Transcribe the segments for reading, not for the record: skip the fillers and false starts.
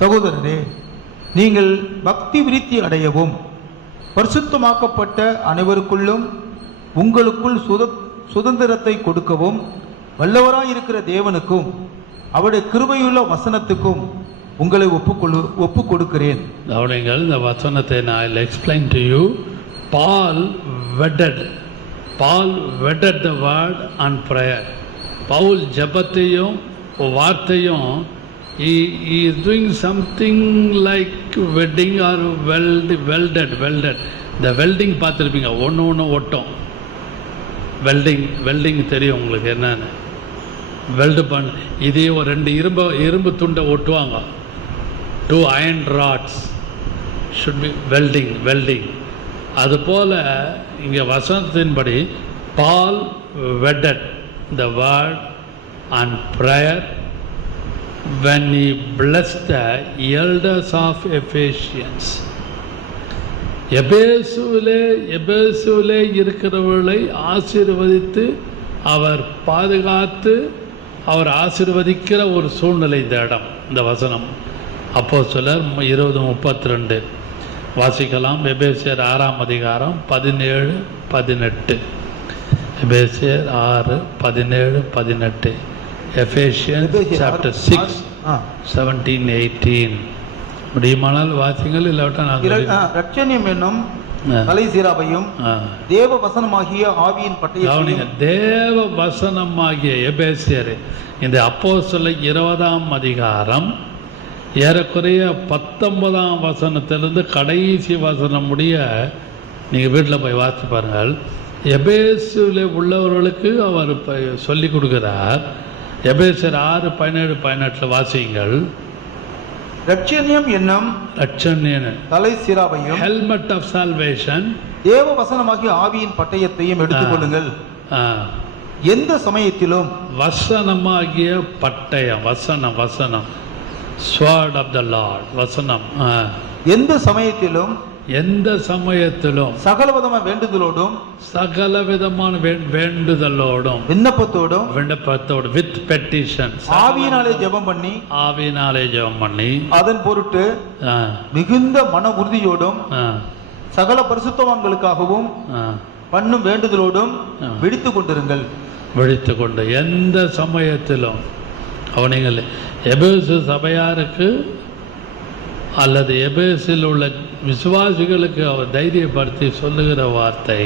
சகோதரரே, நீங்கள் பக்தி விருத்தி அடையவும் பரிசுத்தமாக்கப்பட்ட அனைவருக்குள்ளும் உங்களுக்குள் சுதந்திரத்தை கொடுக்கவும் வல்லவராயிருக்கிற தேவனுக்கும் அவருடைய கிருபையுள்ள வசனத்துக்கும் உங்களை ஒப்பு கொடுக்கிறேன். கவனிங்கள், இந்த வசனத்தை நான் explain to you. Paul wedded the word and prayer. Pavul ஜெபத்தையும் வார்த்தையும் he is doing something like wedding or welded. இந்த வெல்டிங் பார்த்துருப்பீங்க, ஒன்று ஒட்டும். வெல்டிங் தெரியும் உங்களுக்கு என்னன்னு. வெல்டு பண்ண இதே ஒரு 2 இரும்பு துண்டை ஒட்டுவாங்க. 2 iron rods should be welding. அதுபோல் இங்கே வசனத்தின்படி Paul wedded the word and prayer when he blessed the elders of Ephesians. எபேசுவிலே இருக்கிறவர்களை ஆசீர்வதித்து அவர் பாதுகாத்து அவர் ஆசீர்வதிக்கிற ஒரு சூழ்நிலை இந்த இடம், இந்த வசனம். அப்போஸ்தலர் 20:32 வாசிக்கலாம். எபேசியர் 6ஆம் அதிகாரம் 17-18. எபேசியர் 6:17-18. Ephesians chapter 6 17-18. முடியுமானால் வாசிங்கள், இல்லாவிட்டால் ரட்சணியம் என்னும் தலைசீராவையும் தேவ வசனமாகிய ஆவியின் பட்டயத்தையும். தேவ வசனமாகிய எபேசியர் இந்த அப்போஸ்தலர் 20ஆம் அதிகாரம் ஏறக்குறைய 19ஆம் வசனத்திலிருந்து கடைசி வசனம் முடிய நீங்கள் வீட்டில் போய் வாசித்து பாருங்கள். எபேசுவில் உள்ளவர்களுக்கு அவர் சொல்லி கொடுக்கிறார். எபேசியர் 6:17-18 வாசியுங்கள். ரட்சணியம் என்னும் தலைசீராவையும் ஹெல்மெட் ஆஃப் சால்வேஷன் தேவ வசனமாகிய ஆவியின் பட்டயத்தையும் எடுத்துக்கொள்ளுங்கள். எந்த சமயத்திலும் வசனமாகிய பட்டயம், வசனம் sword of the Lord, வசனம். எந்த சமயத்திலும் சகலவிதமான வேண்டுதலோடும் விண்ணப்பத்தோடும் with petitions ஆவியினாலே ஜெபம் பண்ணி அதன் பொருட்டு மிகுந்த மன உறுதியோடும் சகல பரிசுத்தவான்களுக்காகவும் பண்ணும் வேண்டுதலோடும் விழித்துக்கொண்டு எந்த சமயத்திலும் அவனிகள் எபேசு சபையாருக்கு அல்லது எபேசில் உள்ள விசுவாசிகளுக்கு அவர் தைரியப்படுத்தி சொல்லுகிற வார்த்தை,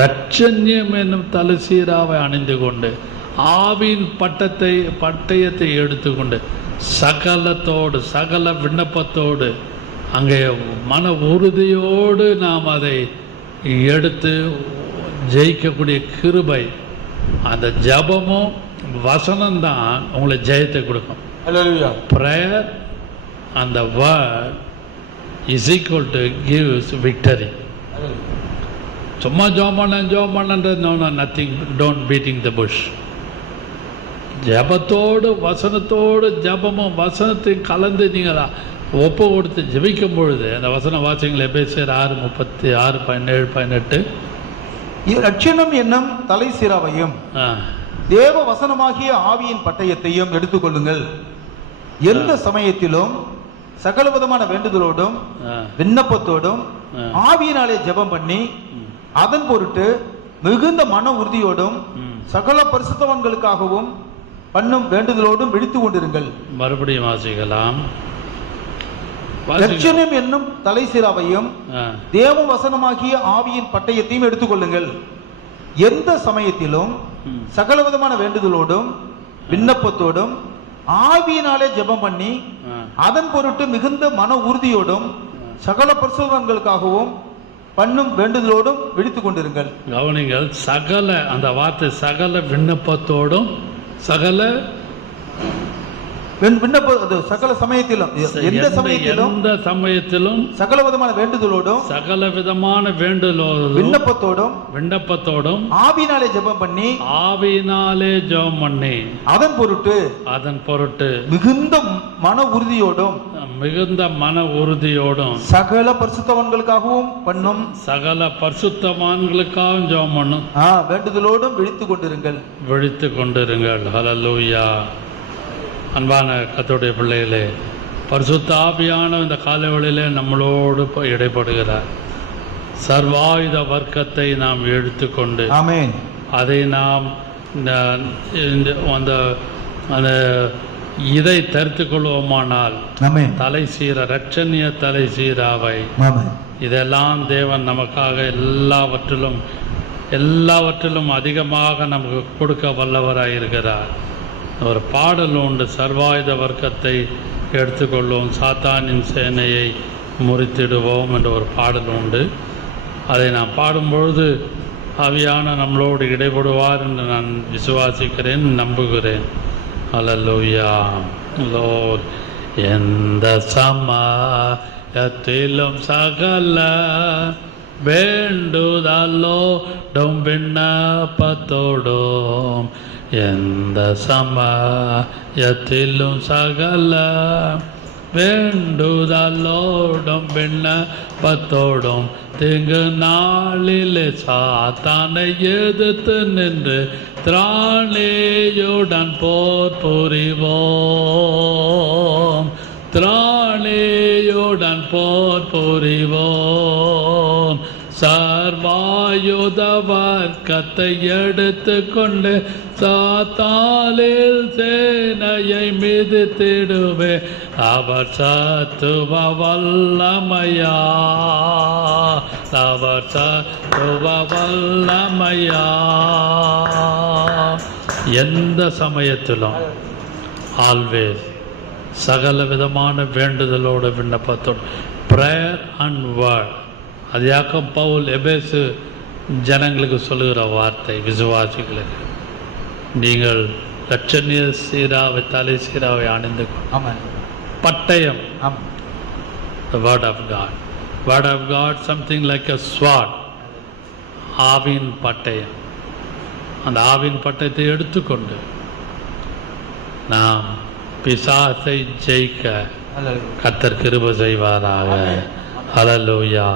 ரட்சண்யம் என்னும் தலைசீராவை அணிந்து கொண்டு ஆவியின் பட்டயத்தை எடுத்துக்கொண்டு சகல விண்ணப்பத்தோடு அங்கே மன உறுதியோடு நாம் அதை எடுத்து ஜெயிக்கக்கூடிய கிருபை, அந்த ஜபமும் வசனம்தான் உங்களை ஜெயத்தை கொடுக்கும். Prayer and the word is equal to gives victory. சும்மா ஜெபம் பண்ணன்றது no nothing, don't beating the bush. ஜபத்தோடு வசனத்தோடு ஜபமும் வசனத்தையும் கலந்து நீங்கள் ஒப்பு கொடுத்து ஜெபிக்கும் பொழுது அந்த வசனம் வாசிங்களே. எபேசியர் 6:36-17-18. ரட்சணம் என்னும் தலைசீராவையும் தேவ வசனமாகிய ஆவியின் பட்டயத்தையும் எடுத்துக்கொள்ளுங்கள். எந்த சமயத்திலும் சகல விதமான வேண்டுதலோடும் விண்ணப்பத்தோடும் ஆவியினாலே ஜெபம் பண்ணி அதன் பொருட்டு மிகுந்த மன உறுதியோடும் சகல பரிசுத்தவான்களுக்காகவும் பண்ணும் வேண்டுதலோடும் விழித்துக் கொண்டிருங்கள். மறுபடியும் வாசிக்கலாம். ரட்சணியம் என்னும் தலைசீராவையும் தேவ வசனமாகிய ஆவியின் பட்டயத்தையும் எடுத்துக்கொள்ளுங்கள். எந்த சமயத்திலும் சகல விதமான வேண்டுதலோடும் விண்ணப்பத்தோடும் ஆவியினாலே ஜெபம் பண்ணி அதன் பொருட்டு மிகுந்த மன உறுதியோடும் சகல பரிசுத்தவான்களுக்காகவும் பண்ணும் வேண்டுதலோடும் விழித்துக் கொண்டிருங்கள். கவனிங்கள், சகல அந்த வார்த்தை சகல விண்ணப்பத்தோடும் சகல சகல சமயத்திலும் எந்த சமயத்திலும் சகல விதமான வேண்டுதலோடும் விண்ணப்பத்தோடும் ஆவியினாலே ஜெபம் பண்ணி அதன் பொருட்டு மிகுந்த மன உறுதியோடும் சகல பரிசுத்தவான்களுக்காகவும் ஜெபம் பண்ணும் வேண்டுதலோடும் விழித்துக் கொண்டிருங்கள். ஹல்லேலூயா. அன்பான கர்த்தருடைய பிள்ளைகளே, பரிசுத்த ஆவியான இந்த காலவெளியிலே நம்மளோடு இடைப்படுகிறார். சர்வாயுத வர்க்கத்தை நாம் எடுத்துக்கொண்டு ஆமென் அதை நாம் அந்த இதை தரித்து கொள்வோமானால் தலை சீர ரட்சணிய தலை சீராவை இதெல்லாம் தேவன் நமக்காக எல்லாவற்றிலும் அதிகமாக நமக்கு கொடுக்க வல்லவராய் இருக்கிறார். ஒரு பாடல் உண்டு, சர்வாயுத வர்க்கத்தை எடுத்துக்கொள்வோம், சாத்தானின் சேனையை முறித்திடுவோம் என்ற ஒரு பாடல் உண்டு. அதை நான் பாடும்பொழுது ஆவியான நம்மளோடு இடைபடுவார் என்று நான் விசுவாசிக்கிறேன், நம்புகிறேன். அல்லேலூயா. லோர்ட், எந்த சமயத்திலும் சகல வேண்டுதலோடும் விண்ணப்பத்தோடும், எந்த சமயத்திலும் சகல வேண்டுதலோடும் விண்ணப்பத்தோடும் தீங்கு நாளிலே சாத்தானை எதிர்த்து நின்று திராணியுடன் போர் புரிவோம், திராணியுடன் போர் புரிவோம். சர்வாயுத வர்க்கத்தை எடுத்து கொண்டு சாத்தாலில் சேனையை மிதித்திடுவே, அவர் சத்துவ வல்லமையா, அவர் சத்துவ வல்லமையா. எந்த சமயத்திலும் ஆல்வேஸ் சகல விதமான வேண்டுதலோட விண்ணப்பத்தோடு ப்ரேயர் அண்ட் வேர்ட். அது யாக்கம் பவுல் எபேசு ஜனங்களுக்கு சொல்லுகிற வார்த்தை, விசுவாசிகளுக்கு, நீங்கள் லட்சணிய சீராவை தலை சீராவை அணிந்து பட்டயம். The word of God, word of God, something like a sword. Aavin பட்டயம். அந்த ஆவின் பட்டயத்தை எடுத்துக்கொண்டு நாம் பிசாசை ஜெயிக்க கர்த்தர் கிருபை செய்வாராக. ஹல்லேலூயா.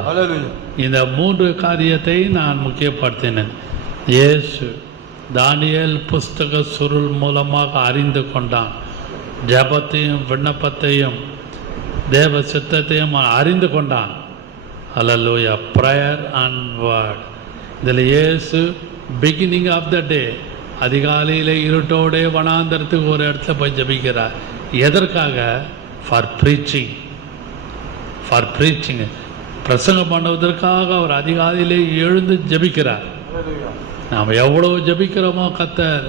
இந்த 3 காரியத்தை நான் முக்கியப்படுத்தினேன். இயேசு தானியேல் புஸ்தக சுருள் மூலமாக அறிந்து கொண்டான். ஜபத்தையும் விண்ணப்பத்தையும் தேவ சித்தத்தையும் அறிந்து கொண்டான். ஹல்லேலூயா. Prayer and word. இதில் இயேசு பிகினிங் ஆஃப் த டே, அதிகாலையில் இருட்டோடே வனாந்தரத்துக்கு ஒரு இடத்துல போய் ஜபிக்கிறார். எதற்காக? For preaching. ஃபார் ப்ரீச்சிங், பிரசங்கம் பண்ணுவதற்காக அவர் அதிகாலையிலே எழுந்து ஜபிக்கிறார். நாம் எவ்வளோ ஜபிக்கிறோமோ கர்த்தர்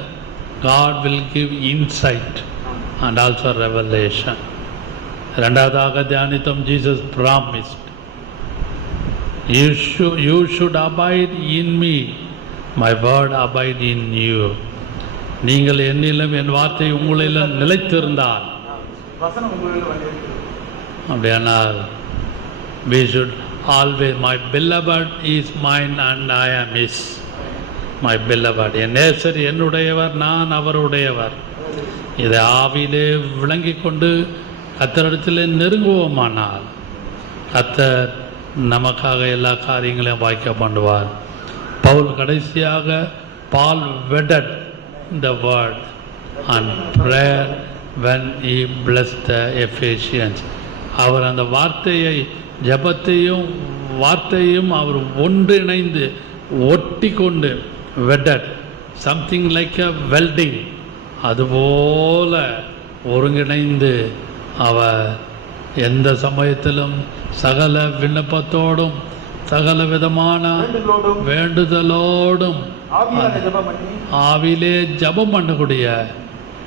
God will give insight and also revelation. இரண்டாவதாக தியானித்தோம், Jesus promised, you should abide in me, my word abide in you. நீங்கள் என்னிலும் என் வார்த்தை உங்களிலும் நிலைத்திருந்தால், அப்படியானால் we should always, my beloved is mine and I am his. My beloved, என் நேசர் என்னுடையவர், நான் அவருடையவர். இதை ஆவியிலே விளங்கி கொண்டு கர்த்தரிடத்திலே நெருங்குவோமானால் கர்த்தர் நமக்காக எல்லா காரியங்களையும் வாய்க்க பண்ணுவார். பவுல் கடைசியாக Paul wedded the word and prayer when he blessed the Ephesians. அவர் அந்த வார்த்தையை, ஜபத்தையும் வார்த்தையும் அவர் ஒன்றிணைந்து ஒட்டி கொண்டு, wedded, something like a welding, அதுபோல ஒருங்கிணைந்து அவர் எந்த சமயத்திலும் சகல விண்ணப்பத்தோடும் சகல விதமான வேண்டுதலோடும் ஆவிலே ஜபம் பண்ணக்கூடிய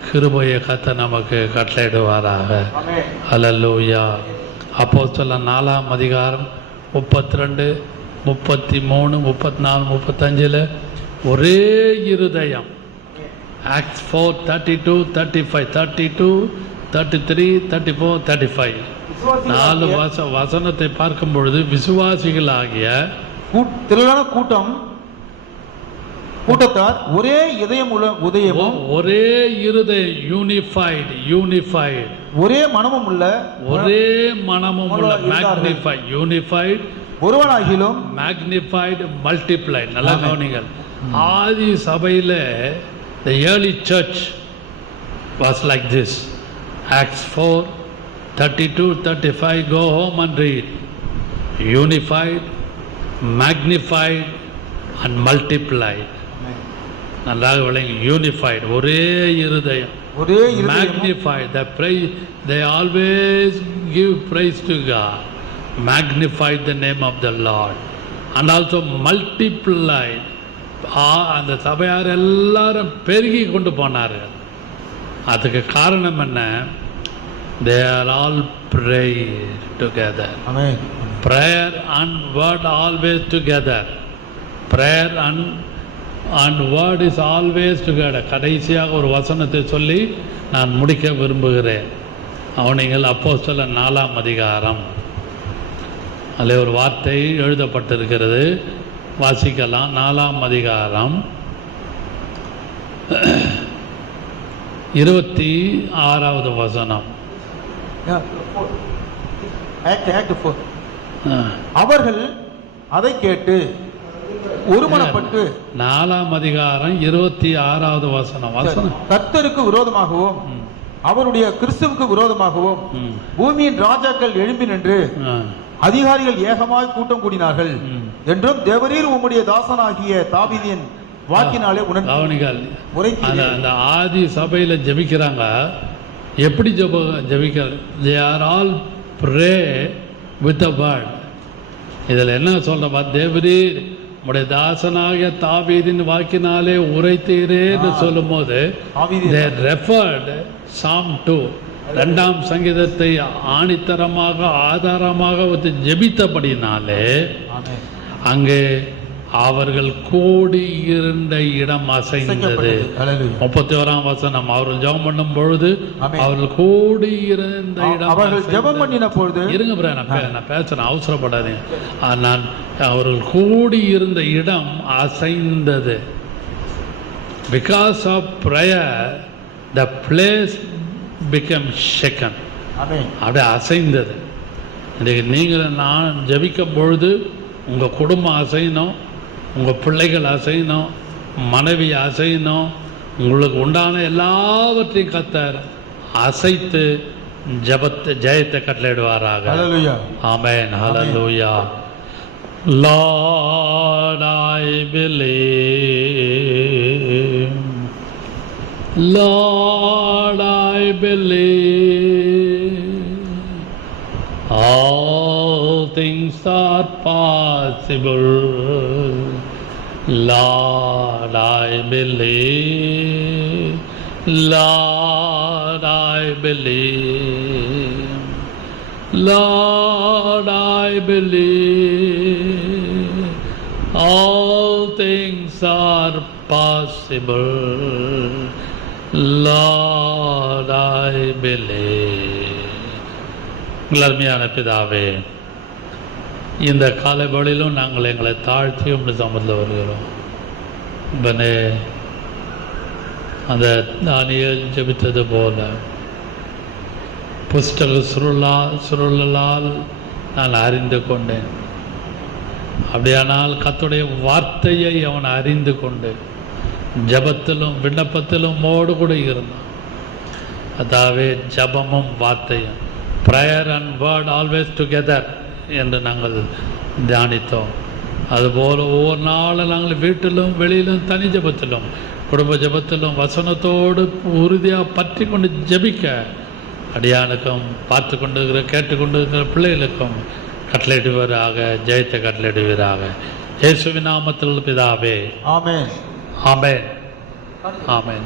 கிருபையை கர்த்தர் நமக்கு கட்டளையிடுவாராக. ஹல்லேலூயா. அப்போஸ்தலர் 4ஆம் அதிகாரம் 32, 33, 34, 35 ஒரே இருதயம். ஆக்ட்ஸ் 4:32, 35, 32, 33, 34, 35 4 வசனத்தை பார்க்கும் பொழுது விசுவாசிகளாகிய திரளான கூட்டத்தார் ஒரே இதயமும் ஒரே இருதயம், யூனிஃபைடு, ஒரே மனமும் உள்ள மேக்னிஃபைட், யூனிஃபைட், ஒருவனாகிலும் மேக்னிஃபைடு, மல்டிப்ளைட். நல்லா கவனிங்கள். ஆதி சபையில் the early church was like this. Acts 4, 32, 35, go home and read. Unified, magnified and multiplied. நன்றாக விளங்கி, யூனிஃபைட், ஒரே இருதயம். ஒரே இருதயமும் Magnified, they always give praise to God. Magnified the name of the Lord. And also multiplied. அந்த சபையார் எல்லாரும் பெருகி கொண்டு போனார்கள். அதுக்கு காரணம் என்ன? They are all praying together. Amen. Prayer and word always together. Prayer and word is always together. கடைசியாக ஒரு வசனத்தை சொல்லி நான் முடிக்க விரும்புகிறேன். அவனிகள் அப்போஸ்தலர் 4ஆம் அதிகாரம், அதில் ஒரு வார்த்தை எழுதப்பட்டிருக்கிறது, வாசிக்கலாம். 4ஆம் அதிகாரம் 26வது வசனம். Act 4. அவர்கள் அதை கேட்டு ஒருமனப்பட்டு 4ஆம் அதிகாரம் 26வது வசனம். கர்த்தருக்கு விரோதமாகவும் அவருடைய கிறிஸ்துவுக்கு விரோதமாகவும் பூமியின் ராஜாக்கள் எழும்பி நின்று அதிகாரிகள் ஏகமாய் கூட்டம் கூடினார்கள் என்றும் தேவரீர் உம்முடைய தாசனாகிய தாவீதின் வாக்கினாலே உரைத்தீர். அந்த ஆதி சபையில ஜெபிக்கிறாங்க. எப்படி ஜெபிக்கிறாங்க? They are all pray with the word. இதில் என்ன சொல்றப்பா? தேவரீர் உம்முடைய தாசனாகிய தாவீதின் வாக்கினாலே உரைத்தீரே என்று சொல்லும் போது they referred Psalm 2, 2ஆம் சங்கீதத்தை ஆணித்தரமாக ஆதாரமாக ஜெபித்தபடினாலே அங்கே அவர்கள் கூடி இருந்த இடம் அசைந்தது. 31ஆம் வசனம், அவர்கள் ஜெபம் பண்ணும் பொழுது அவர்கள் கூடி இருந்த இடம், அவர்கள் ஜெபம் பண்ணின பொழுது, இருங்க நான் பேசுறேன், அவசரப்படாதீங்க. நான் அவர்கள் கூடி இருந்த இடம் அசைந்தது. Because of prayer the place became shaken. அப்படியே அசைந்தது. இன்றைக்கு நீங்கள் நான் ஜெபிக்கும் பொழுது உங்கள் குடும்பம் அசையணும், உங்கள் பிள்ளைகள் அசையணும், மனைவி அசையணும், உங்களுக்கு உண்டான எல்லாவற்றையும் கர்த்தர் அசைத்து ஜெயத்தை கட்டளையிடுவாராக. ஆமென். ஹல்லேலூயா. Lord, I believe. Lord, I believe. All things are possible. Lord, I believe. Lord, I believe. Lord, I believe. All things are possible. Lord, I believe. அருமையான பிதாவே, இந்த காலைவெளியிலும் நாங்கள் எங்களை தாழ்த்தி உங்கள் சமத்தில் வருகிறோம். இவனே அந்த தானியேல் ஜெபித்தது போல புஸ்தக சுருளால் நான் அறிந்து கொண்டேன். அப்படியானால் கர்த்தருடைய வார்த்தையை அவன் அறிந்து கொண்டு ஜபத்திலும் விண்ணப்பத்திலும் மோடு கூட இருந்தான். அதாவே ஜபமும் வார்த்தையும், prayer and word always together என்று நாங்கள் தியானித்தோம். அதுபோல் ஒவ்வொரு நாளும் நாங்கள் வீட்டிலும் வெளியிலும் தனி ஜபத்திலும் குடும்ப ஜபத்திலும் வசனத்தோடு உறுதியாக பற்றி கொண்டு ஜபிக்க அடியானுக்கும் பார்த்து கொண்டிருக்கிற கேட்டுக்கொண்டிருக்கிற பிள்ளைகளுக்கும் கட்டளையிடுவராக, ஜெயத்தை கட்டளையிடுவராக. இயேசுவின் நாமத்தில் பிதாவே. ஆமென். ஆமென். ஆமென்.